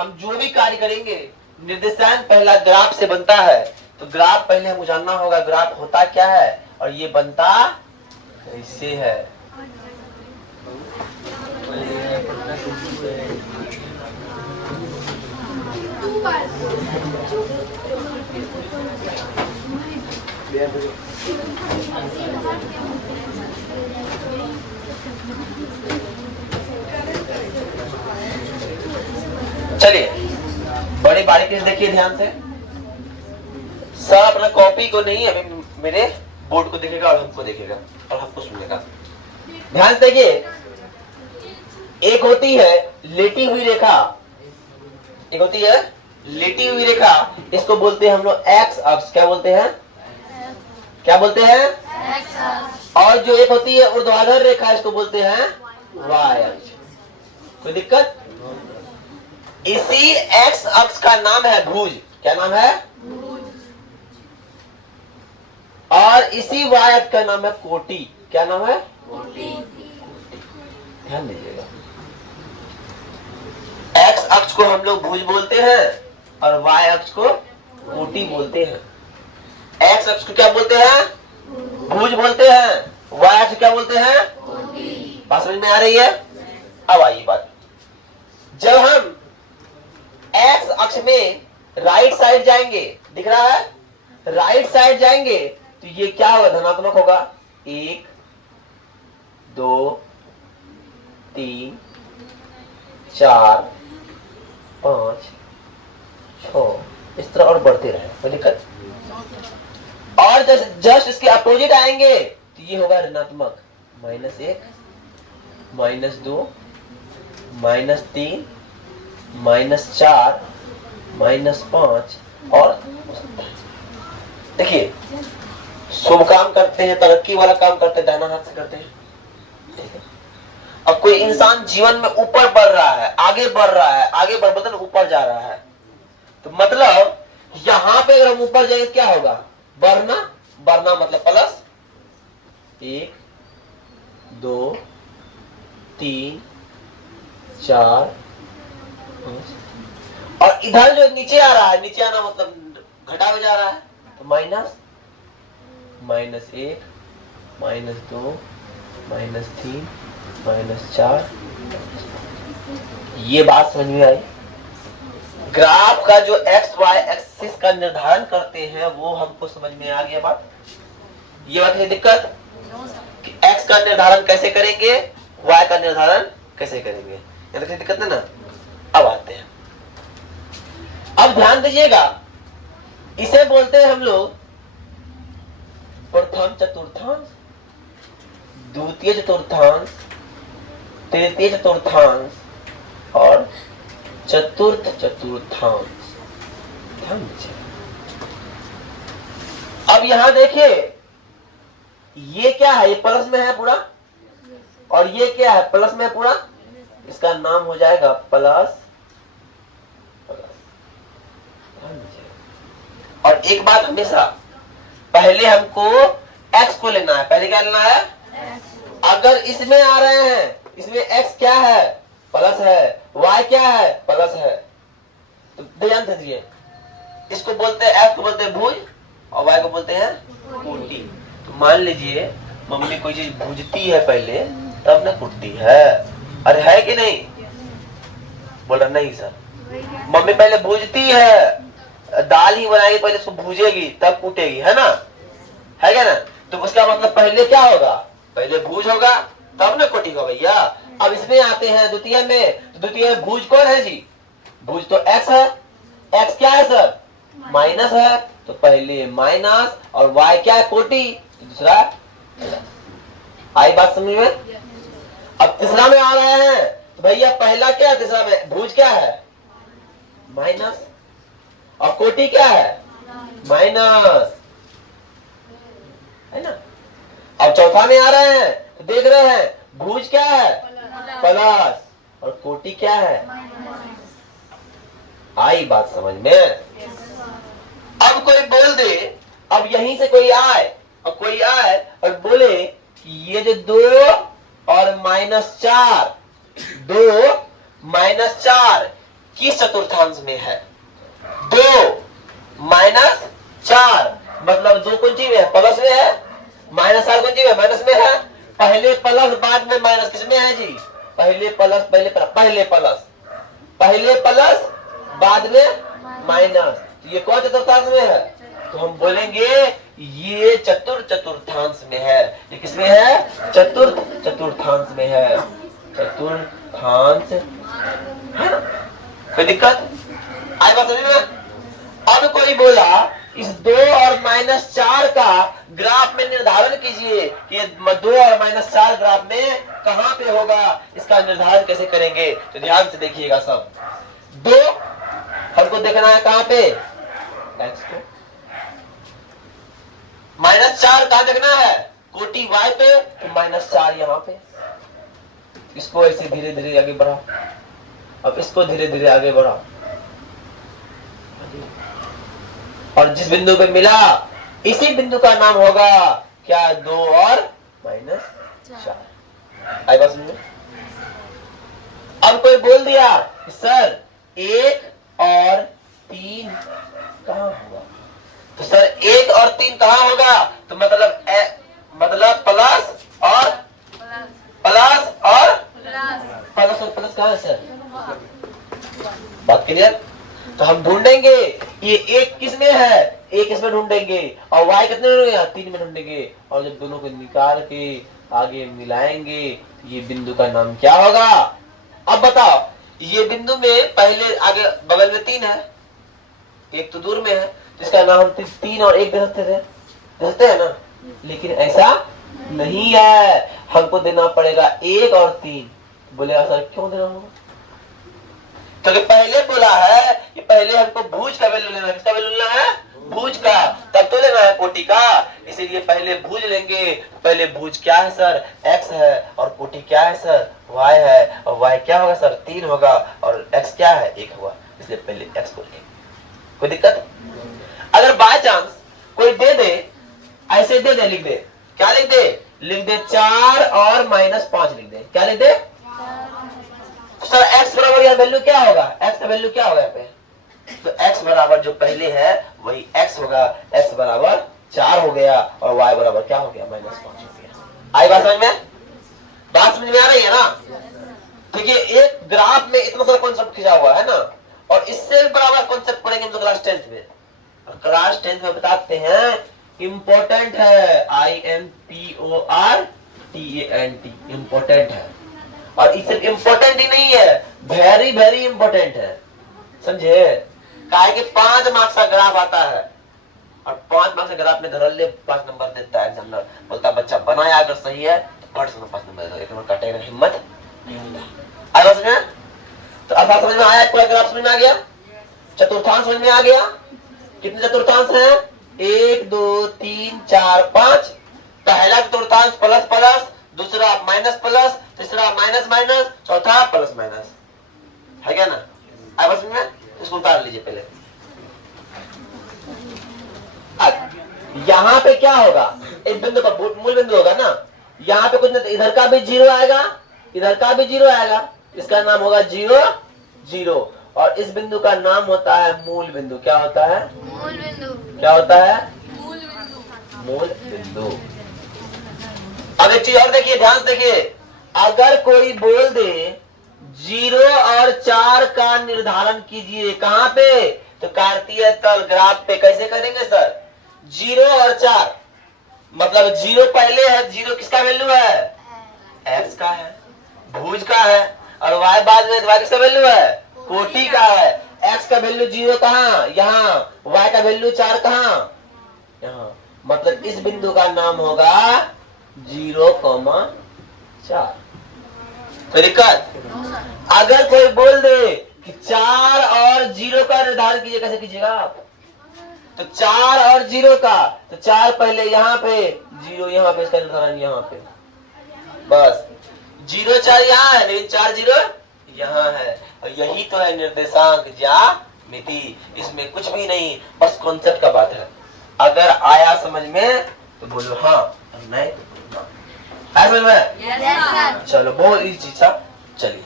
हम जो भी कार्य करेंगे निर्देशांक पहला ग्राफ से बनता है, तो ग्राफ पहले हमको जानना होगा ग्राफ होता क्या है और ये बनता कैसे है। चलिए बड़ी बारीकी से देखिए ध्यान से। सब अपना कॉपी को नहीं, अभी मेरे बोर्ड को देखेगा और हमको देखेगा और हमको सुनेगा। ध्यान से देखिए, एक होती है लेटी हुई रेखा, एक होती है लेटी हुई रेखा, इसको बोलते हैं हम लोग एक्स अक्ष। क्या बोलते हैं? क्या बोलते हैं? एक्स अक्ष। और जो एक होती है ऊर्ध्वाधर रेखा, इसको बोलते हैं वाई अक्ष। कोई दिक्कत? इसी एक्स अक्ष का नाम है भुज। क्या नाम है? भुज। और इसी वाई अक्ष का नाम है कोटि। क्या नाम है? कोटि। ध्यान दीजिएगा, एक्स अक्ष को हम लोग भुज बोलते हैं और वाई अक्ष को कोटि बोलते हैं। एक्स अक्ष को क्या बोलते हैं? भुज बोलते हैं। वाई अक्ष क्या बोलते हैं? कोटि। बात समझ में आ रही है? अब आइए बात, जब हम एक्स अक्ष में राइट साइड जाएंगे, दिख रहा है, राइट साइड जाएंगे तो ये क्या होगा? धनात्मक होगा। 1 2 3 4 5 6 इस तरह और बढ़ते रहे, कोई दिक्कत? और जस्ट इसके अपोजिट आएंगे तो ये होगा ऋणात्मक। -1 -2 -3 -4 -5 और देखिए, शुभ काम करते हैं, तरक्की वाला काम करते हैं, दाहिना हाथ से करते हैं। अब कोई इंसान जीवन में ऊपर बढ़ रहा है, आगे बढ़ रहा है, आगे बढ़ मतलब ऊपर जा रहा है, तो मतलब यहां पे अगर हम ऊपर जाएंगे क्या होगा? बढ़ना। बढ़ना मतलब प्लस 1 2 3 4 और इधर जो नीचे आ रहा है, नीचे आना मतलब घटा में जा रहा है, तो माइनस -1 -2 -3 -4। ये बात समझ में आई? ग्राफ का जो एक्स वाई एक्सिस का निर्धारण करते हैं वो हमको समझ में आ गया बात। ये बात है दिक्कत कि एक्स का निर्धारण कैसे करेंगे, वाई का निर्धारण कैसे करेंगे, ये दिक्कत है ना। अब आते हैं, अब ध्यान दीजिएगा, इसे बोलते हैं हम लोग प्रथम चतुर्थांश, द्वितीय चतुर्थांश, तृतीय चतुर्थांश और चतुर्थ चतुर्थांश। ध्यान दीजिए। अब यहां देखिए, ये क्या है? ये प्लस में है पूरा, और ये क्या है? प्लस में है पूरा। इसका नाम हो जाएगा प्लस। और एक बात हमेशा, पहले हमको x को लेना है। पहले क्या लेना है? अगर इसमें आ रहे हैं, इसमें x क्या है? प्लस है, y क्या है? प्लस है, तो ध्यान दीजिए, इसको बोलते हैं, x को बोलते हैं भुज और y को बोलते हैं कोटि। तो मान लीजिए मम्मी कोई चीज भूजती है पहले, तब ना कुटती है। अरे है कि नहीं? बोल रहा नहीं सर, मम्मी पहले भूजती है, दाल ही बनाएगी, पहले उसको भूजेगी तब कूटेगी, है ना? है क्या ना? तो उसका मतलब पहले क्या होगा? पहले भूज होगा तब ना कोटेगा भैया। अब इसमें आते हैं द्वितीय में, तो द्वितीय में भूज कौन है जी? भूज तो x है। x क्या है सर? माइनस है, तो पहले माइनस, और y क्या है? कोटि, तो दूसरा। आई बात समझ में? अब तीसरा में आ रहे हैं तो भैया पहला क्या है? तीसरा में भूज क्या है? माइनस, और कोटि क्या है? माइनस, है ना? अब चौथा में आ रहे हैं तो देख रहे हैं भुज क्या है? प्लस, और कोटि क्या है? आई बात समझ में? अब कोई बोल दे, अब यहीं से कोई आए और कोई आए और बोले कि ये जो 2 और -4, 2 -4 किस चतुर्थांश में है? 2 माइनस 4 मतलब 2 कौन चीज में है? प्लस में है। माइनस 4 कौन चीज में? माइनस में है। पहले प्लस बाद में माइनस किसमें है जी? पहले प्लस बाद में माइनस। ये कौन चतुर्थांश में है? तो हम बोलेंगे ये चतुर्थांश में है। ये किसमें है? चतुर्थांश में है। चतुर्थांश है ना? कोई दिक्कत आई बात समझ में? अब कोई बोला इस 2 और -4 का ग्राफ में निर्धारण कीजिए कि ये 2 और -4 ग्राफ में कहां पे होगा, इसका निर्धारण कैसे करेंगे? तो ध्यान से देखिएगा सब। 2 हमको देखना है कहां पे? x को। -4 कहां देखना है? कोटि y पे, तो -4 यहां पे। इसको ऐसे धीरे धीरे आगे बढ़ाओ। अब इसको धीरे धीरे आगे बढ़ाओ और जिस बिंदु पे मिला इसी बिंदु का नाम होगा क्या? 2 और -4। आई बात समझ में? अब कोई बोल दिया सर 1 और 3 कहां होगा? तो सर 1 और 3 कहां होगा? तो मतलब प्लस और प्लस कहां है सर? बात क्लियर? तो हम ढूंढेंगे ये 1 किस में है? 1 इसमें ढूंढेंगे और y कितने में ढूंढेंगे? 3 में ढूंढेंगे और जब दोनों को निकाल के आगे मिलाएंगे ये बिंदु का नाम क्या होगा? अब बताओ ये बिंदु में पहले आगे बगल में 3 है, 1 तो दूर में है, जिसका नाम हम 3 और 1 दे सकते हैं ना? लेकिन ऐसा नहीं है, हमको देना पड़ेगा 1 और 3। बोलेगा सर क्यों देना होगा? तो पहले बोला है कि पहले हमको भुज का वैल्यू लेना है। किसका वैल्यू लेना है? भुज का, तब तो लेना है कोटि का। इसीलिए पहले भुज लेंगे। पहले भुज क्या है सर? x है और कोटि क्या है सर? y है। और y क्या होगा सर? 3 होगा और x क्या है? 1 होगा। इसलिए पहले x को लेंगे। कोई दिक्कत? अगर बाय चांस कोई दे दे, ऐसे दे दे, लिख दे, क्या लिख दे? लिख दे 4 और -5 लिख दे। क्या लिख दे? सर x बराबर यहाँ वैल्यू क्या होगा? x का वैल्यू क्या होगा यहाँ पे? तो x बराबर जो पहले है वही x होगा। x बराबर 4 हो गया और y बराबर क्या हो गया? -5 हो गया। आई बात समझ में? बात समझ में आ रही है ना? देखिए एक ग्राफ में इतना सारा कॉन्सेप्ट खिंचा हुआ है ना, और इससे भी बराबर कॉन्सेप्ट पढ़ेंगे हम तो क्लास 10th में। और क्लास 10th में बताते हैं इंपॉर्टेंट है, IMPORTANT, इंपॉर्टेंट है। और इसे इंपॉर्टेंट ही नहीं है, वेरी वेरी इंपॉर्टेंट है, समझे? काहे कि 5 मार्क्स का ग्राफ आता है और 5 मार्क्स का ग्राफ में धरल्ले 5 नंबर देता है एग्जामिनर। बोलता बच्चा बनाया अगर सही है तो 5 नंबर दे दो, 1 नंबर काटेगा हिम्मत नहीं होता। आया समझ में? तो अब समझ में आया? पूरा ग्राफ समझ में आ गया? चतुर्थांश समझ में आ गया? कितने चतुर्थांश हैं? 1 2 3 4 5। पहला चतुर्थांश प्लस प्लस, दूसरा माइनस प्लस, तीसरा माइनस माइनस, चौथा प्लस माइनस, है क्या ना? अब समझ में? इसको उतार लीजिए पहले। यहाँ पे क्या होगा? एक बिंदु का मूल बिंदु होगा ना, यहाँ पे कुछ नहीं, इधर का भी 0 आएगा, इधर का भी 0 आएगा, इसका नाम होगा 0 0। और इस बिंदु का नाम होता है मूल बिंदु। क्या होता है? मूल बिंदु। क्या होता है? मूल बिंदु। अब एक चीज और देखिए, ध्यान से देखिए, अगर कोई बोल दे 0 और 4 का निर्धारण कीजिए, कहां पे? तो कार्तीय तल ग्राफ पे। कैसे करेंगे सर? 0 और 4 मतलब 0 पहले है, 0 किसका वैल्यू है? x का है, भुज का है, और y बाद में, y किसका वैल्यू है? कोटि का है। x का वैल्यू 0 कहां? यहाँ। y का वैल्यू 4 कहां? यहाँ। मतलब इस बिंदु का नाम होगा 0,4। कोई दिक्कत? अगर कोई बोल दे कि 4 और 0 का निर्धारण कीजिए, कैसे कीजिएगा आप? तो 4 और 0 का, तो 4 पहले यहाँ पे, 0 यहाँ पे, इसका निर्धारण यहाँ पे। बस 0 4 यहाँ है, लेकिन 4 0 यहाँ है। और यही तो है निर्देशांक ज्यामिति। इसमें कुछ भी नहीं, बस कॉन्सेप्ट का बात है। अगर आया समझ में तो बोलो हाँ, और नहीं तो ना। समझ में? चलो बहुत इजी चीज था। चलिए